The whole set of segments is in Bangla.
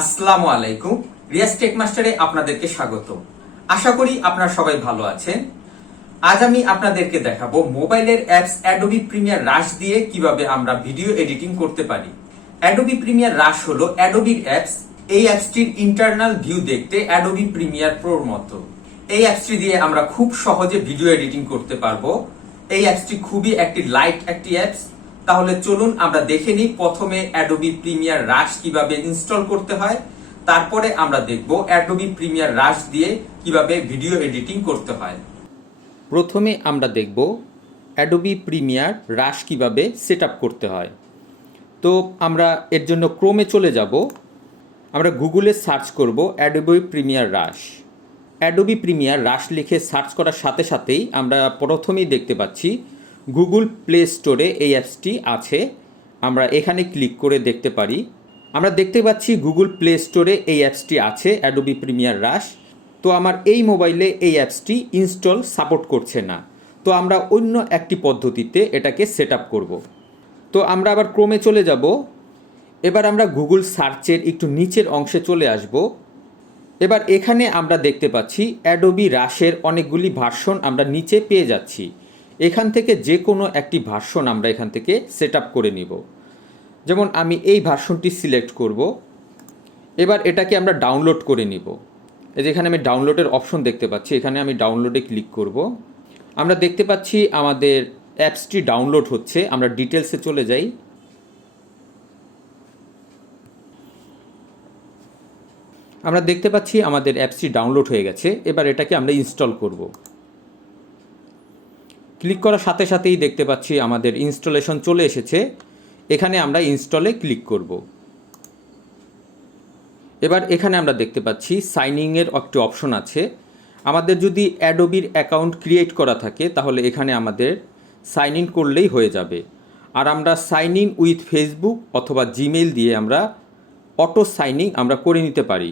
আসসালামু আলাইকুম। রিয়াজ টেক মাস্টারে আপনাদেরকে স্বাগত। আশা করি আপনারা সবাই ভালো আছেন। আজ আমি আপনাদেরকে দেখাবো মোবাইলের অ্যাপস অ্যাডোবি প্রিমিয়ার রাশ দিয়ে কিভাবে আমরা ভিডিও এডিটিং করতে পারি। অ্যাডোবি প্রিমিয়ার রাশ হলো অ্যাডোবির অ্যাপস। এই অ্যাপসটির ইন্টারনাল ভিউ দেখতে অ্যাডোবি প্রিমিয়ার প্রোর মতো। এই অ্যাপসটি দিয়ে আমরা খুব সহজে ভিডিও এডিটিং করতে পারবো। এই অ্যাপসটি খুবই একটি লাইট একটি অ্যাপস। তাহলে চলুন আমরা দেখে নিই প্রথমে অ্যাডোবি প্রিমিয়ার রাশ কিভাবে ইনস্টল করতে হয়, তারপরে আমরা দেখব অ্যাডোবি প্রিমিয়ার রাশ দিয়ে কিভাবে ভিডিও এডিটিং করতে হয়। প্রথমে আমরা দেখব অ্যাডোবি প্রিমিয়ার রাশ কিভাবে সেট আপ করতে হয়। তো আমরা এর জন্য ক্রোমে চলে যাব। আমরা গুগলে সার্চ করব অ্যাডোবি প্রিমিয়ার রাশ। অ্যাডোবি প্রিমিয়ার রাশ লিখে সার্চ করার সাথে সাথেই আমরা প্রথমেই দেখতে পাচ্ছি গুগল প্লে স্টোরে এই অ্যাপসটি আছে। আমরা এখানে ক্লিক করে দেখতে পারি। আমরা দেখতে পাচ্ছি গুগল প্লে স্টোরে এই অ্যাপসটি আছে অ্যাডোবি প্রিমিয়ার রাশ। তো আমার এই মোবাইলে এই অ্যাপসটি ইনস্টল সাপোর্ট করছে না। তো আমরা অন্য একটি পদ্ধতিতে এটাকে সেট আপ করব। তো আমরা আবার ক্রোমে চলে যাব। এবার আমরা গুগল সার্চের একটু নিচের অংশে চলে আসব। এবার এখানে আমরা দেখতে পাচ্ছি অ্যাডোবি রাশের অনেকগুলি ভার্সন আমরা নিচে পেয়ে যাচ্ছি। এখান থেকে যে কোনো একটি ভার্সন আমরা এখান থেকে সেট আপ করে নিব। যেমন আমি এই ভার্সনটি সিলেক্ট করব। এবার এটাকে আমরা ডাউনলোড করে নিব। এই যেখানে আমি ডাউনলোডের অপশন দেখতে পাচ্ছি, এখানে আমি ডাউনলোডে ক্লিক করব। আমরা দেখতে পাচ্ছি আমাদের অ্যাপসটি ডাউনলোড হচ্ছে। আমরা ডিটেলসে চলে যাই। আমরা দেখতে পাচ্ছি আমাদের অ্যাপসটি ডাউনলোড হয়ে গেছে। এবার এটাকে আমরা ইনস্টল করব। ক্লিক করার সাথে সাথেই দেখতে পাচ্ছি আমাদের ইনস্টলেশন চলে এসেছে। এখানে আমরা ইনস্টলে ক্লিক করব। এবার এখানে আমরা দেখতে পাচ্ছি সাইন ইনের একটি অপশন আছে। আমাদের যদি অ্যাডোবির অ্যাকাউন্ট ক্রিয়েট করা থাকে তাহলে এখানে আমাদের সাইন ইন করলেই হয়ে যাবে। আর আমরা সাইন ইন উইথ ফেসবুক অথবা জিমেইল দিয়ে আমরা অটো সাইন ইন আমরা করে নিতে পারি।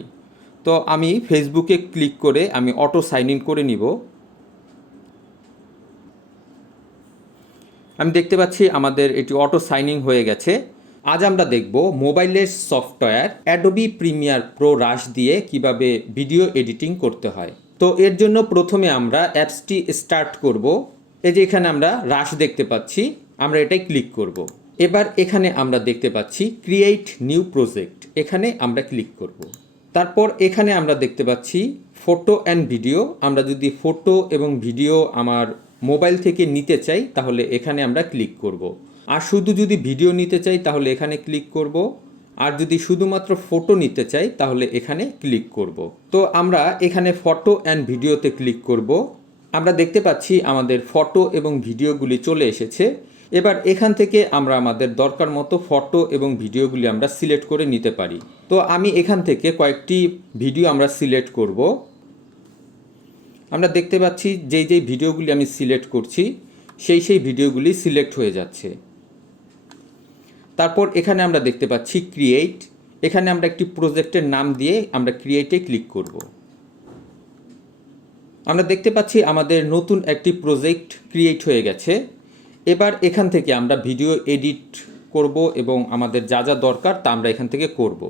তো আমি ফেসবুকে ক্লিক করে আমি অটো সাইন ইন করে নিব। আমি দেখতে পাচ্ছি আমাদের এটি অটো সাইন ইন হয়ে গেছে। আজ আমরা দেখব মোবাইলের সফটওয়্যার অ্যাডোবি প্রিমিয়ার প্রো রাশ দিয়ে কিভাবে ভিডিও এডিটিং করতে হয়। তো এর জন্য প্রথমে আমরা অ্যাপসটি স্টার্ট করব। এই যে এখানে আমরা রাশ দেখতে পাচ্ছি, আমরা এটাই ক্লিক করব। এবার এখানে আমরা দেখতে পাচ্ছি ক্রিয়েট নিউ প্রজেক্ট, এখানে আমরা ক্লিক করব। তারপর এখানে আমরা দেখতে পাচ্ছি ফটো অ্যান্ড ভিডিও। আমরা যদি ফটো এবং ভিডিও আমার মোবাইল থেকে নিতে চাই তাহলে এখানে আমরা ক্লিক করব। আর শুধু যদি ভিডিও নিতে চাই তাহলে এখানে ক্লিক করব। আর যদি শুধুমাত্র ফটো নিতে চাই তাহলে এখানে ক্লিক করব। তো আমরা এখানে ফটো অ্যান্ড ভিডিওতে ক্লিক করব। আমরা দেখতে পাচ্ছি আমাদের ফটো এবং ভিডিওগুলি চলে এসেছে। এবার এখান থেকে আমরা আমাদের দরকার মতো ফটো এবং ভিডিওগুলি আমরা সিলেক্ট করে নিতে পারি। তো আমি এখান থেকে কয়েকটি ভিডিও আমরা সিলেক্ট করব। আমরা দেখতে পাচ্ছি যেই ভিডিওগুলি আমি সিলেক্ট করছি সেই ভিডিওগুলি সিলেক্ট হয়ে যাচ্ছে। তারপর এখানে আমরা দেখতে পাচ্ছি ক্রিয়েট, এখানে আমরা একটি প্রজেক্টের নাম দিয়ে আমরা ক্রিয়েটে ক্লিক করব। আমরা দেখতে পাচ্ছি আমাদের নতুন একটি প্রজেক্ট ক্রিয়েট হয়ে গেছে। এবার এখান থেকে আমরা ভিডিও এডিট করব এবং আমাদের যা যা দরকার তা আমরা এখান থেকে করব।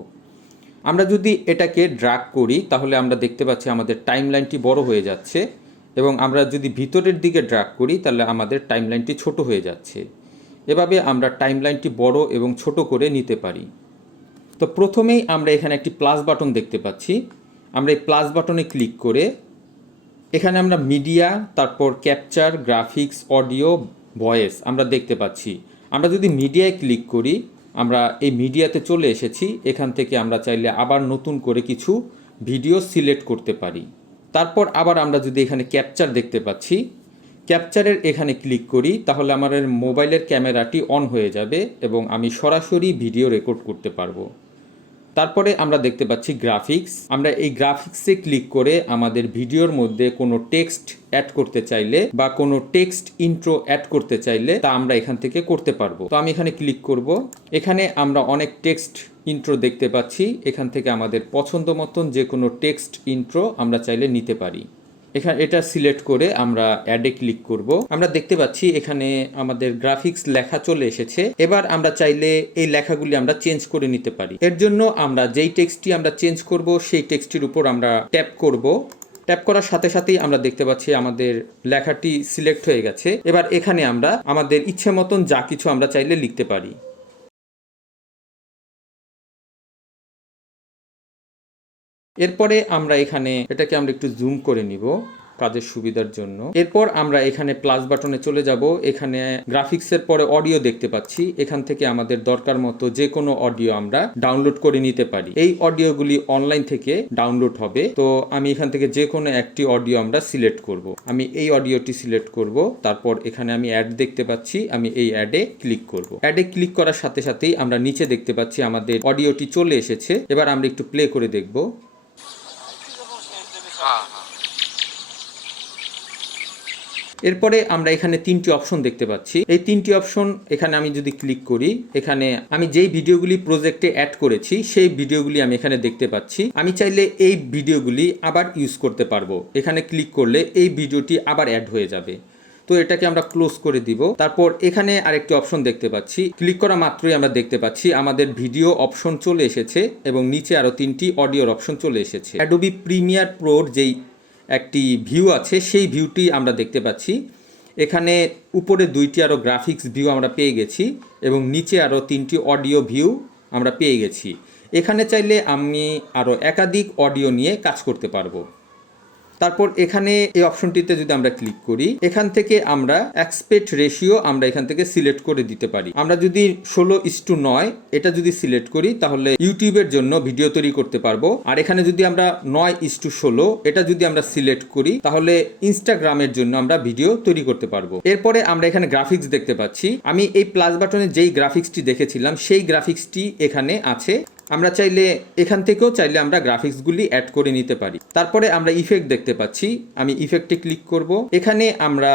আমরা যদি এটাকে ড্র্যাগ করি তাহলে আমরা দেখতে পাচ্ছি আমাদের টাইমলাইনটি বড় হয়ে যাচ্ছে এবং আমরা যদি ভিতরের দিকে ড্র্যাগ করি তাহলে আমাদের টাইমলাইনটি ছোট হয়ে যাচ্ছে। এভাবে আমরা টাইমলাইনটি বড় এবং ছোট করে নিতে পারি। তো প্রথমেই আমরা এখানে একটি প্লাস বাটন দেখতে পাচ্ছি। আমরা এই প্লাস বাটনে ক্লিক করে এখানে আমরা মিডিয়া, তারপর ক্যাপচার, গ্রাফিক্স, অডিও, ভয়েস আমরা দেখতে পাচ্ছি। আমরা যদি মিডিয়ায় ক্লিক করি আমরা এই মিডিয়াতে চলে এসেছি। এখান থেকে আমরা চাইলে আবার নতুন করে কিছু ভিডিও সিলেক্ট করতে পারি। তারপর আবার আমরা যদি এখানে ক্যাপচার দেখতে পাচ্ছি, ক্যাপচারের এখানে ক্লিক করি তাহলে আমার মোবাইলের ক্যামেরাটি অন হয়ে যাবে এবং আমি সরাসরি ভিডিও রেকর্ড করতে পারবো। তারপরে আমরা দেখতে পাচ্ছি গ্রাফিক্স। আমরা এই গ্রাফিক্সে ক্লিক করে আমাদের ভিডিওর মধ্যে কোনো টেক্সট অ্যাড করতে চাইলে বা কোনো টেক্সট ইন্ট্রো অ্যাড করতে চাইলে তা আমরা এখান থেকে করতে পারবো। তো আমি এখানে ক্লিক করব। এখানে আমরা অনেক টেক্সট ইন্ট্রো দেখতে পাচ্ছি। এখান থেকে আমাদের পছন্দ মতন যে কোনো টেক্সট ইন্ট্রো আমরা চাইলে নিতে পারি। এখানে এটা সিলেক্ট করে আমরা অ্যাডে ক্লিক করব। আমরা দেখতে পাচ্ছি এখানে আমাদের গ্রাফিক্স লেখা চলে এসেছে। এবার আমরা চাইলে এই লেখাগুলি আমরা চেঞ্জ করে নিতে পারি। এর জন্য আমরা যেই টেক্সটটি আমরা চেঞ্জ করব সেই টেক্সটির উপর আমরা ট্যাপ করব। ট্যাপ করার সাথে সাথেই আমরা দেখতে পাচ্ছি আমাদের লেখাটি সিলেক্ট হয়ে গেছে। এবার এখানে আমরা আমাদের ইচ্ছে মতন যা কিছু আমরা চাইলে লিখতে পারি। এরপরে আমরা এখানে এটাকে আমরা একটু জুম করে নিব কাজের সুবিধার জন্য। এরপর আমরা এখানে প্লাস বাটনে চলে যাব। এখানে গ্রাফিক্সের পরে অডিও দেখতে পাচ্ছি। এখান থেকে আমাদের দরকার মতো যে কোনো অডিও আমরা ডাউনলোড করে নিতে পারি। এই অডিওগুলি অনলাইন থেকে ডাউনলোড হবে। তো আমি এখান থেকে যে কোনো একটি অডিও আমরা সিলেক্ট করব। আমি এই অডিওটি সিলেক্ট করব। তারপর এখানে আমি অ্যাড দেখতে পাচ্ছি, আমি এই অ্যাডে ক্লিক করব। অ্যাডে ক্লিক করার সাথে সাথেই আমরা নিচে দেখতে পাচ্ছি আমাদের অডিওটি চলে এসেছে। এবার আমরা একটু প্লে করে দেখব। এরপরে আমরা এখানে তিনটি অপশন দেখতে পাচ্ছি। এই তিনটি অপশন এখানে আমি যদি ক্লিক করি, এখানে আমি যেই ভিডিওগুলি প্রজেক্টে অ্যাড করেছি সেই ভিডিওগুলি আমি এখানে দেখতে পাচ্ছি। আমি চাইলে এই ভিডিওগুলি আবার ইউজ করতে পারবো। এখানে ক্লিক করলে এই ভিডিওটি আবার অ্যাড হয়ে যাবে। তো এটাকে আমরা ক্লোজ করে দিব। তারপর এখানে আরেকটি অপশন দেখতে পাচ্ছি। ক্লিক করা মাত্রই আমরা দেখতে পাচ্ছি আমাদের ভিডিও অপশন চলে এসেছে এবং নিচে আরো তিনটি অডিওর অপশন চলে এসেছে। অ্যাডোবি প্রিমিয়ার প্রোর যেই একটি ভিউ আছে সেই ভিউটি আমরা দেখতে পাচ্ছি। এখানে উপরে দুইটি আরও গ্রাফিক্স ভিউ আমরা পেয়ে গেছি এবং নিচে আরও তিনটি অডিও ভিউ আমরা পেয়ে গেছি। এখানে চাইলে আমি আরও একাধিক অডিও নিয়ে কাজ করতে পারবো। তারপর এখানে এই অপশনটিতে যদি আমরা ক্লিক করি, এখান থেকে আমরা অ্যাসপেক্ট রেশিও আমরা এখান থেকে সিলেক্ট করে দিতে পারি। আমরা যদি 16:9 এটা যদি সিলেক্ট করি তাহলে ইউটিউবের জন্য ভিডিও তৈরি করতে পারবো। আর এখানে যদি আমরা 9:16 এটা যদি আমরা সিলেক্ট করি তাহলে ইনস্টাগ্রামের জন্য আমরা ভিডিও তৈরি করতে পারবো। এরপরে আমরা এখানে গ্রাফিক্স দেখতে পাচ্ছি। আমি এই প্লাস বাটনে যেই গ্রাফিক্সটি দেখেছিলাম সেই গ্রাফিক্সটি এখানে আছে। আমরা চাইলে এখান থেকেও চাইলে আমরা গ্রাফিক্সগুলি অ্যাড করে নিতে পারি। তারপরে আমরা ইফেক্ট দেখতে পাচ্ছি। আমি ইফেক্টে ক্লিক করব। এখানে আমরা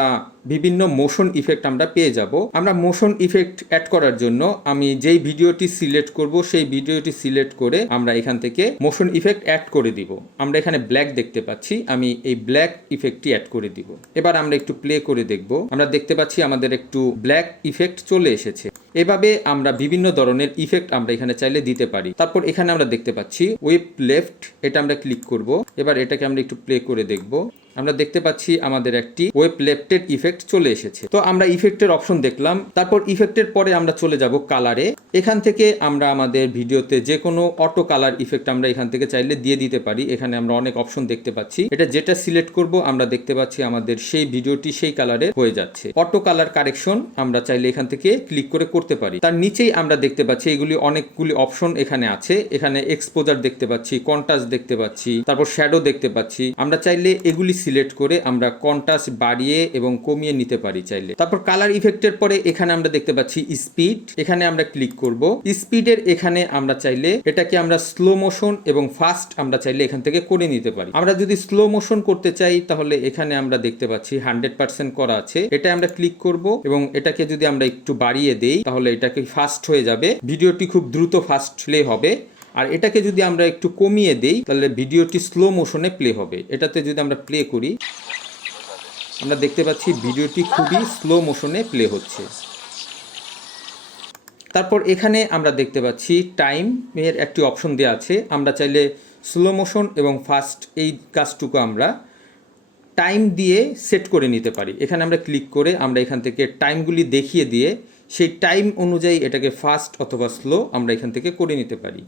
বিভিন্ন মোশন ইফেক্ট আমরা পেয়ে যাব। আমরা মোশন ইফেক্ট অ্যাড করার জন্য আমি যেই ভিডিওটি সিলেক্ট করব সেই ভিডিওটি সিলেক্ট করে আমরা এখান থেকে মোশন ইফেক্ট অ্যাড করে দিব। আমরা এখানে ব্ল্যাক দেখতে পাচ্ছি, আমি এই ব্ল্যাক ইফেক্টটি অ্যাড করে দিব। এবার আমরা একটু প্লে করে দেখব। আমরা দেখতে পাচ্ছি আমাদের একটু ব্ল্যাক ইফেক্ট চলে এসেছে। এভাবে আমরা বিভিন্ন ধরনের ইফেক্ট আমরা এখানে চাইলে দিতে পারি। তারপর এখানে আমরা দেখতে পাচ্ছি ওয়েব লেফট, এটা আমরা ক্লিক করব। এবার এটাকে আমরা একটু প্লে করে দেখব। আমরা দেখতে পাচ্ছি আমাদের একটি ওয়েব লেফটের ইফেক্ট চলে এসেছে। তো আমরা ইফেক্টের অপশন দেখলাম। তারপর ইফেক্টের পরে আমরা চলে যাব কালারে। এখান থেকে আমরা আমাদের ভিডিওতে যে কোনো অটো কালার ইফেক্ট আমরা এখান থেকে চাইলে দিয়ে দিতে পারি। এখানে আমরা অনেক অপশন দেখতে পাচ্ছি। এটা যেটা সিলেক্ট করব আমরা দেখতে পাচ্ছি আমাদের সেই ভিডিওটি সেই কালারে হয়ে যাচ্ছে। অটো কালার কারেকশন আমরা চাইলে এখান থেকে ক্লিক করে করতে পারি। তার নিচেই আমরা দেখতে পাচ্ছি এগুলি অনেকগুলি অপশন এখানে আছে। এখানে এক্সপোজার দেখতে পাচ্ছি, কন্ট্রাস্ট দেখতে পাচ্ছি, তারপর শ্যাডো দেখতে পাচ্ছি। আমরা চাইলে এগুলি সিলেক্ট করে আমরা কন্ট্রাস্ট বাড়িয়ে এবং কমিয়ে নিতে পারি চাইলে। তারপর কালার ইফেক্টের পরে এখানে আমরা দেখতে পাচ্ছি স্পিড, এখানে আমরা ক্লিক করব। স্পিডের এখানে আমরা চাইলে এটাকে আমরা স্লো মোশন এবং ফাস্ট আমরা চাইলে এখান থেকে করে নিতে পারি। আমরা যদি স্লো মোশন করতে চাই তাহলে এখানে আমরা দেখতে পাচ্ছি 100% করা আছে। এটা আমরা ক্লিক করব এবং এটাকে যদি আমরা একটু বাড়িয়ে দেই তাহলে এটাকে ফাস্ট হয়ে যাবে। ভিডিওটি খুব দ্রুত ফাস্ট প্লে হবে। আর এটাকে যদি আমরা একটু কমিয়ে দেই তাহলে ভিডিওটি স্লো মোশনে প্লে হবে। এটাতে যদি আমরা প্লে করি আমরা দেখতে পাচ্ছি ভিডিওটি খুবই স্লো মোশনে প্লে হচ্ছে। তারপর এখানে আমরা দেখতে পাচ্ছি টাইম এর একটি অপশন দেওয়া আছে। আমরা চাইলে স্লো মোশন এবং ফাস্ট এই কাজটুকু আমরা টাইম দিয়ে সেট করে নিতে পারি। এখানে আমরা ক্লিক করে আমরা এখান থেকে টাইমগুলি দেখিয়ে দিয়ে সেই টাইম অনুযায়ী এটাকে ফাস্ট অথবা স্লো আমরা এখান থেকে করে নিতে পারি।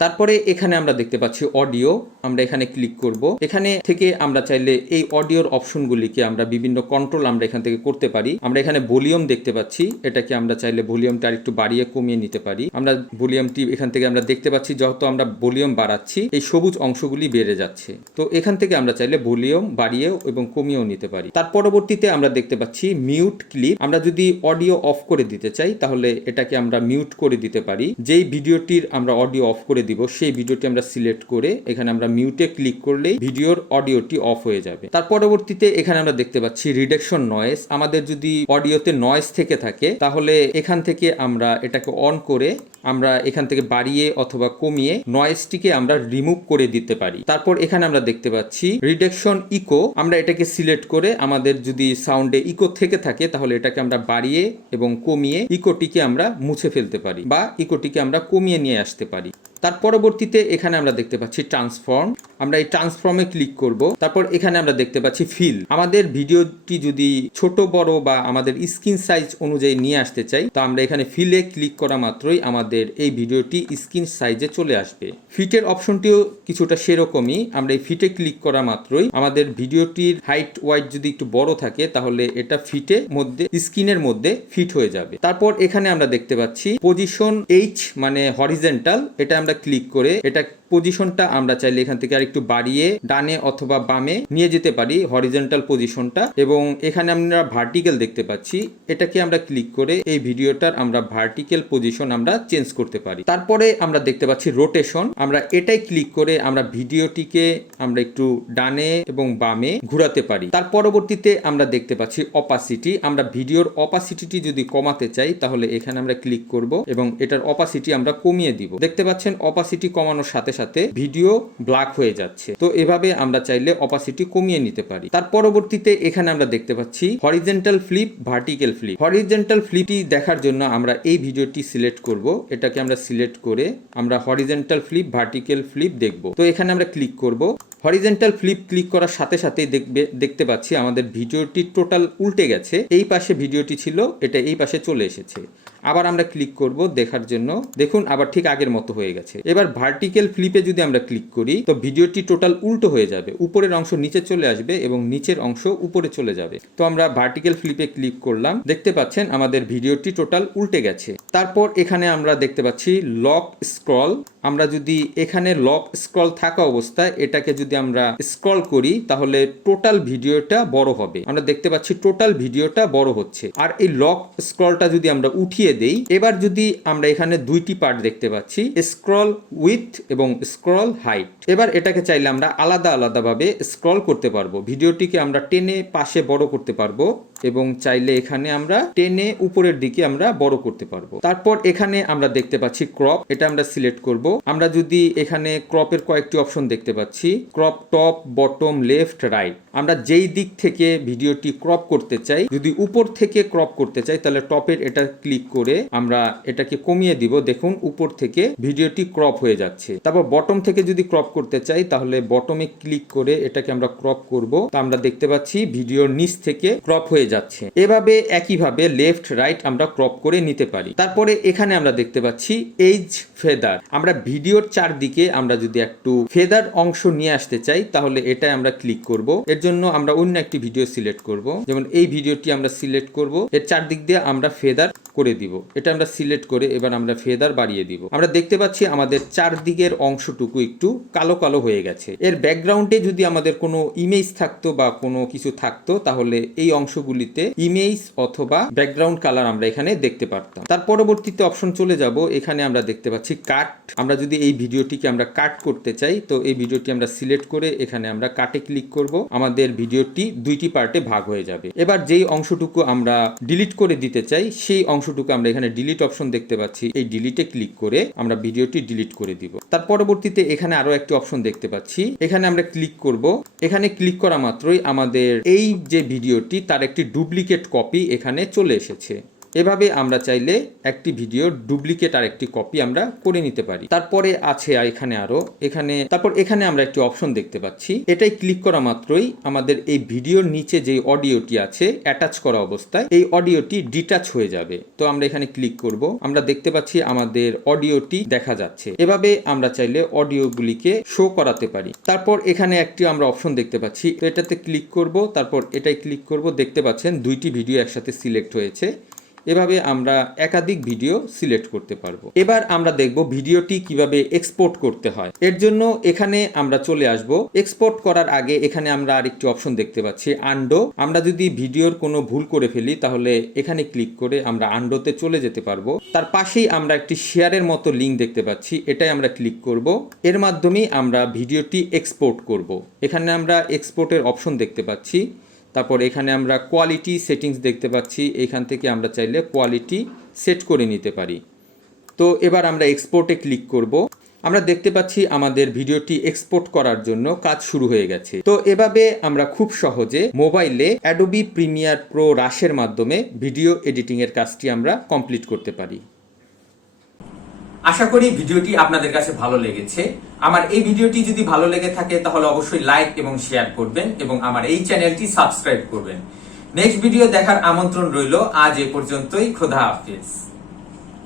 তারপরে এখানে আমরা দেখতে পাচ্ছি অডিও, আমরা এখানে ক্লিক করব। এখানে থেকে আমরা চাইলে এই অডিওর অপশনগুলিকে আমরা বিভিন্ন কন্ট্রোল আমরা এখান থেকে করতে পারি। আমরা এখানে ভলিউম দেখতে পাচ্ছি, এটাকে আমরা চাইলে ভলিউমটা আরেকটু বাড়িয়ে কমিয়ে নিতে পারি। আমরা ভলিউমটি এখান থেকে আমরা দেখতে পাচ্ছি যত আমরা ভলিউম বাড়াচ্ছি এই সবুজ অংশগুলি বেড়ে যাচ্ছে। তো এখান থেকে আমরা চাইলে ভলিউম বাড়িয়েও এবং কমিয়েও নিতে পারি। তার পরবর্তীতে আমরা দেখতে পাচ্ছি মিউট ক্লিপ। আমরা যদি অডিও অফ করে দিতে চাই তাহলে এটাকে আমরা মিউট করে দিতে পারি। যেই ভিডিওটির আমরা অডিও অফ করে দিব সেই ভিডিওটি আমরা সিলেক্ট করে এখানে আমরা মিউটে ক্লিক করলেই ভিডিওর অডিওটি অফ হয়ে যাবে। তার পরবর্তীতে এখানে আমরা দেখতে পাচ্ছি রিডাকশন নয়েজ। আমাদের যদি অডিওতে নয়েজ থেকে থাকে তাহলে এখান থেকে আমরা এটাকে অন করে আমরা এখান থেকে বাড়িয়ে অথবা কমিয়ে নয়েজটিকে আমরা রিমুভ করে দিতে পারি। তারপর এখানে আমরা দেখতে পাচ্ছি রিডাকশন ইকো। আমরা এটাকে সিলেক্ট করে আমাদের যদি সাউন্ডে ইকো থেকে থাকে তাহলে এটাকে আমরা বাড়িয়ে এবং কমিয়ে ইকোটিকে আমরা মুছে ফেলতে পারি বা ইকোটিকে আমরা কমিয়ে নিয়ে আসতে পারি। তার পরবর্তীতে এখানে আমরা দেখতে পাচ্ছি ট্রান্সফর্ম। আমরা এই ট্রান্সফর্মে ক্লিক করব। তারপর এখানে আমরা দেখতে পাচ্ছি ফিল। আমাদের ভিডিওটি যদি ছোট বড় বা আমাদের স্ক্রিন সাইজ অনুযায়ী নিয়ে আসতে চাই তো আমরা এখানে ফিলে ক্লিক করা মাত্রই আমাদের এই ভিডিওটি স্ক্রিন সাইজে চলে আসবে। ফিটের অপশনটিও কিছুটা সেরকমই। আমরা এই ফিটে ক্লিক করা মাত্রই আমাদের ভিডিওটির হাইট ওয়াইড যদি একটু বড় থাকে তাহলে এটা ফিটে মধ্যে স্ক্রিনের মধ্যে ফিট হয়ে যাবে। তারপর এখানে আমরা দেখতে পাচ্ছি পজিশন এইচ মানে হরিজেন্টাল। এটা আমরা ক্লিক করে এটা পজিশনটা আমরা চাইলে এখান থেকে আরেকটু বাড়িয়ে ডানে অথবা বামে নিয়ে যেতে পারি হরিজন্টাল পজিশনটা। এবং এখানে আমরা ভার্টিক্যাল দেখতে পাচ্ছি, এটাকে আমরা ক্লিক করে এই ভিডিওটার আমরা ভার্টিক্যাল পজিশন আমরা চেঞ্জ করতে পারি। তারপরে আমরা দেখতে পাচ্ছি রোটেশন। আমরা এটাই ক্লিক করে আমরা ভিডিওটিকে আমরা একটু ডানে এবং বামে ঘোরাতে পারি। তার পরবর্তীতে আমরা দেখতে পাচ্ছি অপাসিটি। আমরা ভিডিওর অপাসিটিটি যদি কমাতে চাই তাহলে এখানে আমরা ক্লিক করব এবং এটার অপাসিটি আমরা কমিয়ে দিব। দেখতে পাচ্ছেন অপাসিটি কমানোর সাথে সাথে ভিডিও ব্ল্যাক হয়ে যাচ্ছে। তো এভাবে আমরা চাইলে অপাসিটি কমিয়ে নিতে পারি। তার পরবর্তীতে এখানে আমরা দেখতে পাচ্ছি horizontal flip, vertical flip. Horizontal ফ্লিপটি দেখার জন্য আমরা এই ভিডিওটি সিলেক্ট করব। এটাকে আমরা সিলেক্ট করে আমরা হরিজন্টাল ফ্লিপ, ভার্টিক্যাল ফ্লিপ দেখব। তো এখানে আমরা ক্লিক করব। হরিজন্টাল ফ্লিপ ক্লিক করার সাথে সাথে দেখতে পাচ্ছি আমাদের ভিডিওটি টোটাল উল্টে গেছে। এই পাশে ভিডিওটি ছিল, এটা এই পাশে চলে এসেছে। আবার আমরা ক্লিক করব দেখার জন্য। দেখুন আবার ঠিক আগের মতো হয়ে গেছে। এবার ভার্টিক্যাল ফ্লিপে যদি আমরা ক্লিক করি তো ভিডিওটি টোটাল উল্টো হয়ে যাবে। উপরের অংশ নিচে চলে আসবে এবং নিচের অংশ উপরে চলে যাবে। তো আমরা ভার্টিক্যাল ফ্লিপে ক্লিক করলাম, দেখতে পাচ্ছেন আমাদের ভিডিওটি টোটাল উল্টে গেছে। তারপর এখানে আমরা দেখতে পাচ্ছি লক স্ক্রল। আমরা যদি এখানে লক স্ক্রল থাকা অবস্থায় এটাকে যদি আমরা স্ক্রল করি তাহলে টোটাল ভিডিওটা বড় হবে। আমরা দেখতে পাচ্ছি টোটাল ভিডিওটা বড় হচ্ছে। আর এই লক স্ক্রলটা যদি আমরা উঠিয়ে দেই, এবার যদি আমরা এখানে দুইটি পার্ট দেখতে পাচ্ছি, স্ক্রল উইথ এবং স্ক্রল হাইট। এবার এটাকে চাইলে আমরা আলাদা আলাদা ভাবে স্ক্রল করতে পারবো। ভিডিওটিকে আমরা টেনে পাশে বড় করতে পারবো এবং চাইলে এখানে আমরা টেনে উপরের দিকে আমরা বড় করতে পারবো। তারপর এখানে আমরা দেখতে পাচ্ছি ক্রপ। এটা আমরা সিলেক্ট করব। আমরা যদি এখানে ক্রপের কয়েকটি অপশন দেখতে পাচ্ছি, crop top, bottom, left, right. আমরা যেই দিক থেকে ভিডিওটি ক্রপ করতে চাই, যদি উপর থেকে ক্রপ করতে চাই তাহলে টপের এটা ক্লিক করে আমরা এটাকে কমিয়ে দিব। দেখুন উপর থেকে ভিডিওটি ক্রপ হয়ে যাচ্ছে। তারপর বটম থেকে যদি ক্রপ করতে চাই তাহলে বটমে ক্লিক করে এটাকে আমরা ক্রপ করব। তো আমরা দেখতে পাচ্ছি ভিডিওর নিচ থেকে ক্রপ হয়ে যাচ্ছে। এভাবে একইভাবে লেফট রাইট আমরা ক্রপ করে নিতে পারি। তারপরে এখানে আমরা দেখতে পাচ্ছি এজ ফেদার। আমরা ভিডিওর চারদিকে আমরা যদি একটু ফেদার অংশ নিয়ে আসতে চাই তাহলে এটাই আমরা ক্লিক করব। এর জন্য আমরা অন্য একটি ভিডিও সিলেক্ট করব। যেমন এই ভিডিওটি আমরা সিলেক্ট করব, এর চারদিক দিয়ে আমরা ফেদার করে দিব। এটা আমরা সিলেক্ট করে এবার আমরা ফেদার বাড়িয়ে দিব। আমরা দেখতে পাচ্ছি আমাদের চারদিকের অংশটুকু একটু কালো কালো হয়ে গেছে। এর ব্যাকগ্রাউন্ডে যদি আমাদের কোনো ইমেজ থাকতো বা কোনো কিছু থাকতো তাহলে এই অংশগুলিতে ইমেজ অথবা ব্যাকগ্রাউন্ড কালার আমরা এখানে দেখতে পারতাম। তার পরবর্তীতে অপশন চলে যাব। এখানে আমরা দেখতে পাচ্ছি কাট। আমরা যদি এই ভিডিওটিকে আমরা কাট করতে চাই তো এই ভিডিওটি আমরা সিলেক্ট করে এখানে আমরা কাটে ক্লিক করব। আমাদের ভিডিওটি দুইটি পার্টে ভাগ হয়ে যাবে। এবার যেই অংশটুকু আমরা ডিলিট করে দিতে চাই সেই অংশটুকু আমরা এখানে ডিলিট অপশন দেখতে পাচ্ছি, এই ডিলিটে ক্লিক করে আমরা ভিডিওটি ডিলিট করে দিব। তার পরবর্তীতে এখানে আরো একটি অপশন দেখতে পাচ্ছি, এখানে আমরা ক্লিক করব। এখানে ক্লিক করা মাত্রই আমাদের এই যে ভিডিওটি তার একটি ডুপ্লিকেট কপি এখানে চলে এসেছে। এভাবে আমরা চাইলে একটি ভিডিওর ডুপ্লিকেট আর একটি কপি আমরা করে নিতে পারি। তারপরে আছে এখানে আমরা একটি অপশন দেখতে পাচ্ছি, এটাই ক্লিক করা মাত্রই আমাদের এই ভিডিওর নিচে যে অডিওটি আছে অ্যাটাচ করা অবস্থায় এই অডিওটি ডিটাচ হয়ে যাবে। তো আমরা এখানে ক্লিক করব। আমরা দেখতে পাচ্ছি আমাদের অডিওটি দেখা যাচ্ছে। এভাবে আমরা চাইলে অডিওগুলিকে শো করাতে পারি। তারপর এখানে একটি আমরা অপশন দেখতে পাচ্ছি, এটাতে ক্লিক করব, তারপর এটাই ক্লিক করব। দেখতে পাচ্ছেন দুইটি ভিডিও একসাথে সিলেক্ট হয়েছে। এভাবে আমরা একাধিক ভিডিও সিলেক্ট করতে পারবো। এবার আমরা দেখব ভিডিওটি কিভাবে এক্সপোর্ট করতে হয়। এর জন্য এখানে আমরা চলে আসব। এক্সপোর্ট করার আগে এখানে আমরা আরেকটি অপশন দেখতে পাচ্ছি আনডো। আমরা যদি ভিডিওর কোনো ভুল করে ফেলি তাহলে এখানে ক্লিক করে আমরা আনডোতে চলে যেতে পারবো। তার পাশেই আমরা একটি শেয়ারের মতো লিঙ্ক দেখতে পাচ্ছি, এটাই আমরা ক্লিক করব। এর মাধ্যমেই আমরা ভিডিওটি এক্সপোর্ট করব। এখানে আমরা এক্সপোর্টের অপশন দেখতে পাচ্ছি। তারপর এখানে আমরা কোয়ালিটি সেটিংস দেখতে পাচ্ছি, এখান থেকে আমরা চাইলে কোয়ালিটি সেট করে নিতে পারি। তো এবার আমরা এক্সপোর্টে ক্লিক করব। আমরা দেখতে পাচ্ছি আমাদের ভিডিওটি এক্সপোর্ট করার জন্য কাজ শুরু হয়ে গেছে। তো এভাবে আমরা খুব সহজে মোবাইলে অ্যাডোবি প্রিমিয়ার প্রো রাশের মাধ্যমে ভিডিও এডিটিং এর কাজটি আমরা কমপ্লিট করতে পারি। আশা করি ভিডিওটি আপনাদের কাছে ভালো লেগেছে। আমার এই ভিডিওটি যদি ভালো লেগে থাকে তাহলে অবশ্যই লাইক এবং শেয়ার করবেন এবং আমার এই চ্যানেলটি সাবস্ক্রাইব করবেন। নেক্সট ভিডিও দেখার আমন্ত্রণ রইল। আজ এ পর্যন্তই। খোদা হাফেজ।